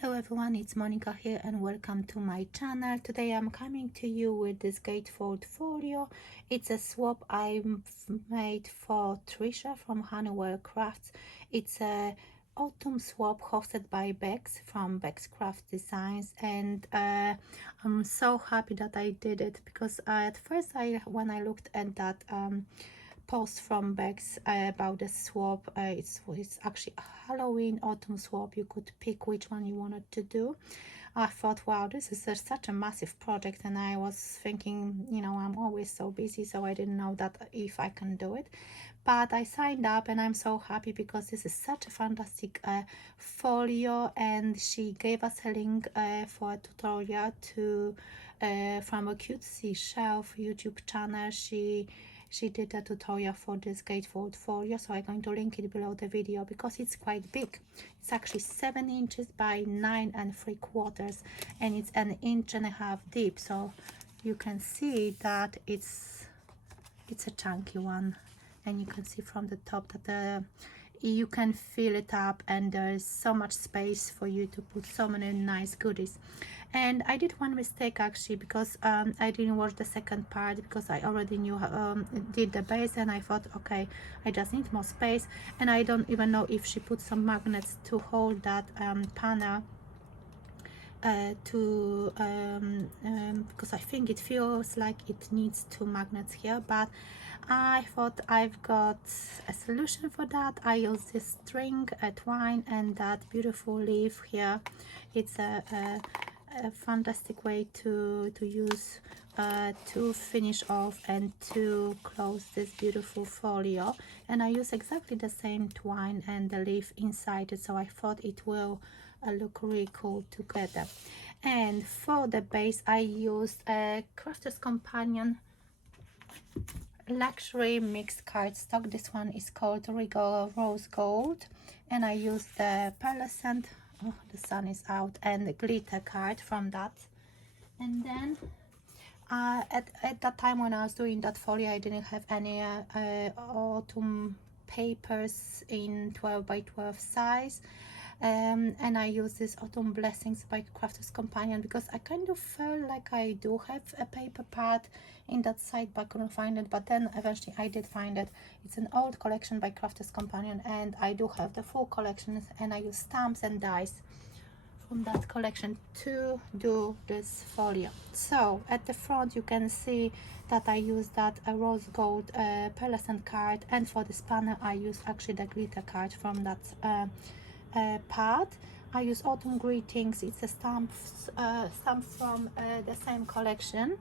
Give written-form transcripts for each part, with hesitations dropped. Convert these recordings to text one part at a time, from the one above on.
Hello everyone, it's Monika here and welcome to my channel. Today I'm coming to you with this Gatefold folio. It's a swap I made for Trisha from Honeywell Crafts. It's a autumn swap hosted by Bex from Bex Craft Designs, and I'm so happy that I did it because at first when I looked at that post from Bex about the swap. It's actually a Halloween autumn swap. You could pick which one you wanted to do. I thought, wow, this is such a massive project, and I was thinking, I'm always so busy, so I didn't know that if I can do it. But I signed up and I'm so happy because this is such a fantastic folio, and she gave us a link for a tutorial to from a cutesy shelf YouTube channel. She did a tutorial for this Gatefold folio, so I'm going to link it below the video because it's quite big. It's actually 7 inches by 9 3/4, and it's 1.5 inches deep, so you can see that it's a chunky one, and you can see from the top that you can fill it up, and there's so much space for you to put so many nice goodies. And I did one mistake actually, because I didn't watch the second part because I already knew did the base, and I thought, okay, I just need more space. And I don't even know if she put some magnets to hold that panel because I think it feels like it needs 2 magnets here, but I thought I've got a solution for that. I use this string, a twine, and that beautiful leaf here. It's a fantastic way to use to finish off and to close this beautiful folio. And I use exactly the same twine and the leaf inside it, so I thought it will look really cool together. And for the base I used a Crafter's Companion luxury mixed cardstock. This one is called Regal Rose Gold, and I used the pearlescent, oh, the sun is out, and the glitter card from that. And then at that time when I was doing that folio, I didn't have any autumn papers in 12 by 12 size. And I use this Autumn Blessings by Crafter's Companion because I kind of felt like I do have a paper pad in that site, but I couldn't find it. But then eventually I did find it. It's an old collection by Crafter's Companion, and I do have the full collection, and I use stamps and dies from that collection to do this folio. So at the front you can see that I use that rose gold pearlescent card, and for this panel I use actually the glitter card from that pad. I use Autumn Greetings. It's a stamp from the same collection,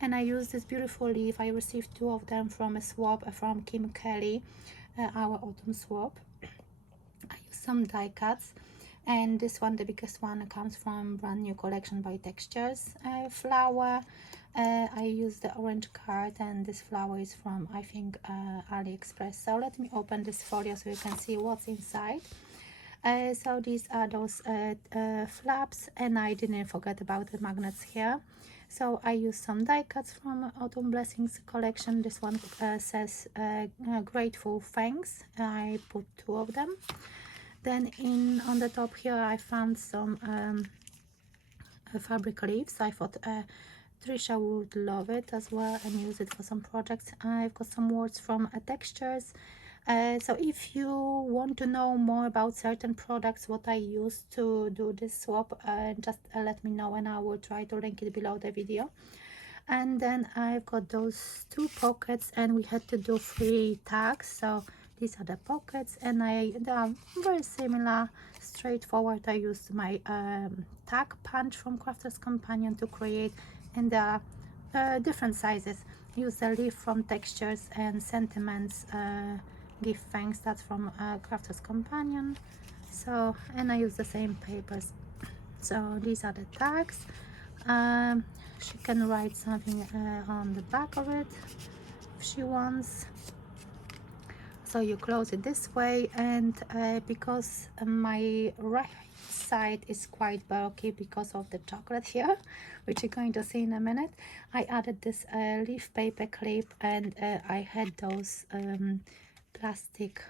and I use this beautiful leaf. I received 2 of them from a swap from Kim Kelly, our autumn swap. I use some die cuts, and this one, the biggest one, comes from brand new collection by Textures flower. I use the orange card, and this flower is from, I think, AliExpress. So let me open this folio so you can see what's inside. So these are those flaps, and I didn't forget about the magnets here. So I use some die cuts from Autumn Blessings collection. This one says Grateful Thanks. I put 2 of them. Then on the top here I found some fabric leaves. I thought Trisha would love it as well and use it for some projects. I've got some words from Textures. So if you want to know more about certain products, what I use to do this swap, just let me know and I will try to link it below the video. And then I've got those 2 pockets, and we had to do 3 tags. So these are the pockets, and they are very similar, straightforward. I used my tag punch from Crafter's Companion to create, and there are different sizes. Use the leaf from Textures, and Sentiments Give Thanks, that's from Crafter's Companion. So, and I use the same papers. So these are the tags. She can write something on the back of it if she wants. So you close it this way, and because my right side is quite bulky because of the chocolate here, which you're going to see in a minute, I added this leaf paper clip, and I had those plastic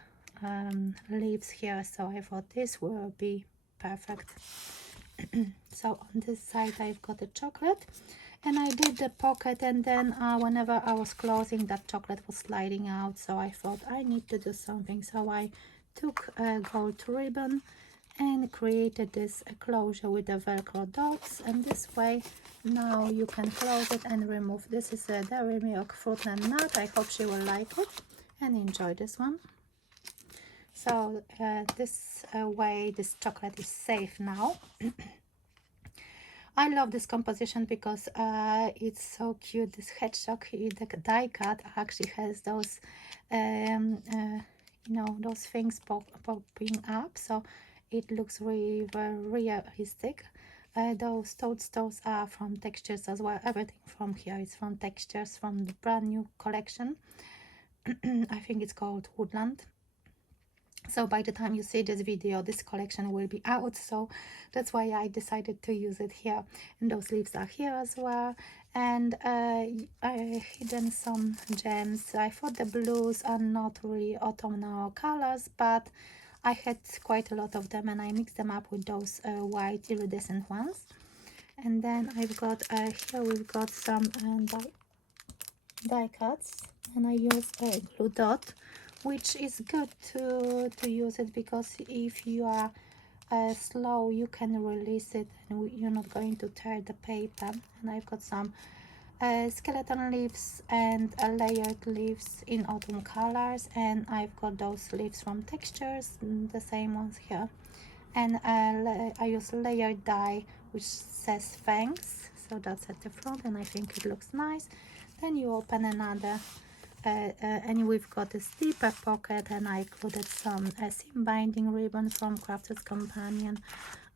leaves here, so I thought this will be perfect. So on this side I've got the chocolate, and I did the pocket, and then whenever I was closing, that chocolate was sliding out, so I thought I need to do something. So I took a gold ribbon and created this closure with the velcro dots, and this way now you can close it and remove. This is a dairy milk fruit and nut. I hope she will like it and enjoy this one. So this way this chocolate is safe now. I love this composition because it's so cute. This hedgehog, the die cut actually has those you know, those things popping up, so it looks really very realistic. Those toadstools are from textures as well. Everything from here is from textures from the brand new collection. I think it's called Woodland. So by the time you see this video, this collection will be out, so that's why I decided to use it here. And those leaves are here as well, and I hidden some gems. I thought the blues are not really autumnal colors, but I had quite a lot of them, and I mixed them up with those white iridescent ones. And then I've got here we've got some die cuts, and I used a glue dot, which is good to use it, because if you are slow you can release it and you're not going to tear the paper. And I've got some skeleton leaves and layered leaves in autumn colors, and I've got those leaves from textures, the same ones here. And I use layered die which says thanks, so that's at the front, and I think it looks nice. Then you open another and we've got this deeper pocket, and I included some seam binding ribbon from Crafter's Companion.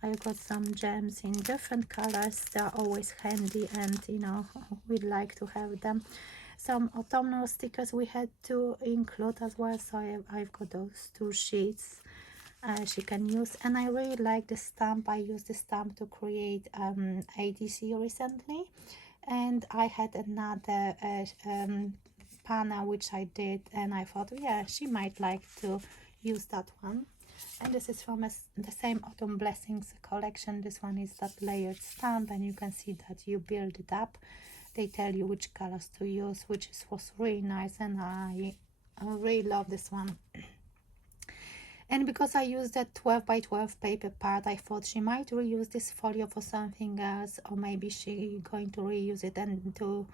I've got some gems in different colors. They're always handy, and you know, we'd like to have them. Some autumnal stickers we had to include as well, so I've got those 2 sheets she can use. And I really like the stamp. I used the stamp to create ADC recently, and I had another panel which I did, and I thought, yeah, she might like to use that one. And this is from the same Autumn Blessings collection. This one is that layered stamp, and you can see that you build it up. They tell you which colors to use, which was really nice, and I really love this one. And because I used that 12 by 12 paper part, I thought she might reuse this folio for something else, or maybe she going to reuse it and do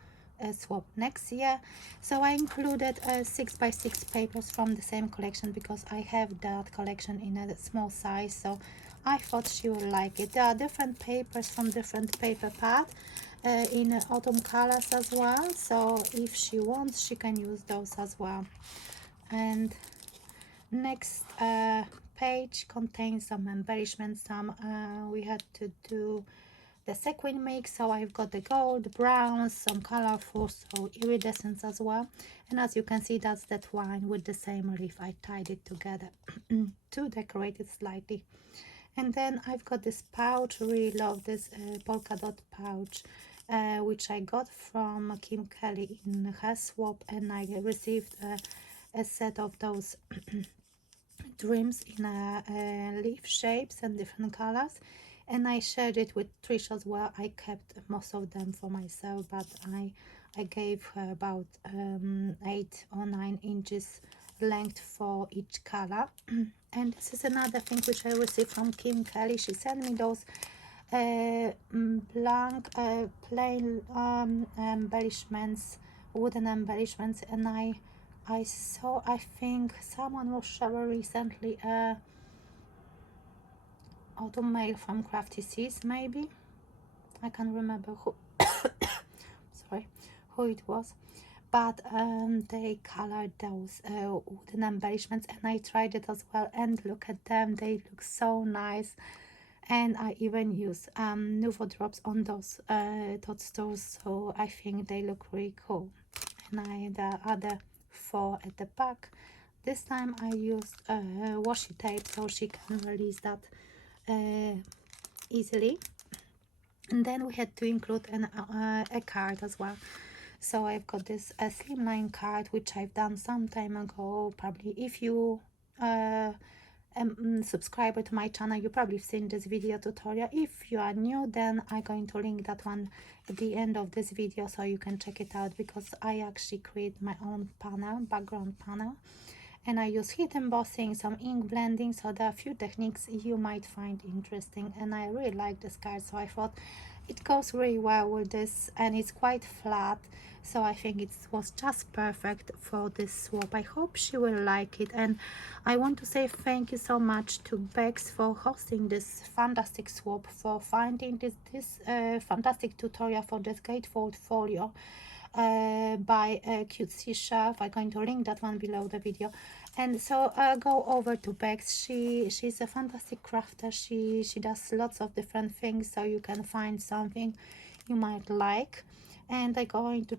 a swap next year. So I included 6 by 6 papers from the same collection, because I have that collection in a small size, so I thought she would like it. There are different papers from different paper part in autumn colors as well, so if she wants, she can use those as well. And next page contains some embellishments. We had to do the sequin mix, so I've got the gold, browns, some colorful, so iridescence as well. And as you can see, that's that twine with the same leaf. I tied it together to decorate it slightly. And then I've got this pouch. Really love this polka dot pouch, which I got from Kim Kelly in her swap, and I received a set of those dreams in leaf shapes and different colors, and I shared it with Trisha as well. I kept most of them for myself, but I gave her about 8 or 9 inches length for each color. And this is another thing which I received from Kim Kelly. She sent me those blank plain embellishments, wooden embellishments, and I saw, I think someone was showing recently autumn mail from Crafty Seas, maybe. I can't remember who sorry, who it was, but they colored those wooden embellishments, and I tried it as well, and look at them, they look so nice. And I even use Nouveau drops on those toadstools, so I think they look really cool. And the other 4 at the back. This time I used washi tape, so she can release that easily. And then we had to include a card as well. So I've got this slimline card, which I've done some time ago. Probably if you subscriber to my channel, you probably seen this video tutorial. If you are new, then I'm going to link that one at the end of this video so you can check it out, because I actually create my own panel, background panel, and I use heat embossing, some ink blending, so there are a few techniques you might find interesting, and I really like this card, so I thought it goes really well with this, and it's quite flat, so I think it was just perfect for this swap. I hope she will like it, and I want to say thank you so much to Bex for hosting this fantastic swap, for finding this fantastic tutorial for this Gatefold folio by Cutesy Chef. I'm going to link that one below the video. And so go over to Bex. She's a fantastic crafter. She does lots of different things, so you can find something you might like. And I'm going to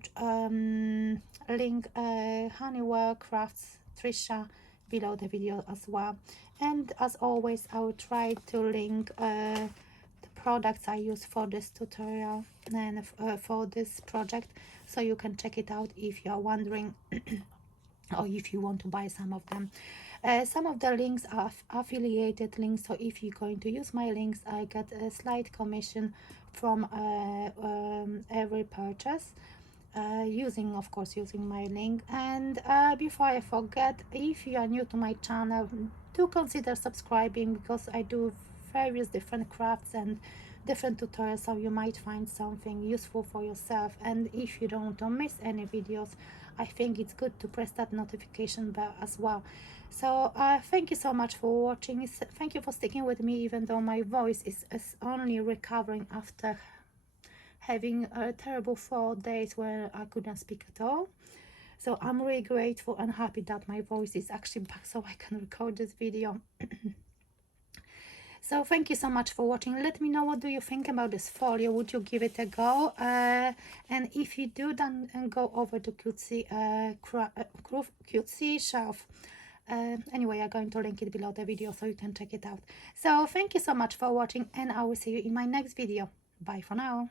link Honeywell Crafts Trisha below the video as well. And as always, I will try to link the products I use for this tutorial and for this project, so you can check it out if you are wondering or if you want to buy some of them. Some of the links are affiliated links, so if you're going to use my links, I get a slight commission from every purchase, of course using my link. And before I forget, if you are new to my channel, do consider subscribing, because I do various different crafts and different tutorials, so you might find something useful for yourself. And if you don't want to miss any videos, I think it's good to press that notification bell as well. So thank you so much for watching. Thank you for sticking with me, even though my voice is only recovering after having a terrible 4 days where I couldn't speak at all. So I'm really grateful and happy that my voice is actually back, so I can record this video. So thank you so much for watching. Let me know, what do you think about this folio? Would you give it a go? And if you do, then go over to Cutesy Shelf. Anyway, I'm going to link it below the video so you can check it out. So thank you so much for watching, and I will see you in my next video. Bye for now.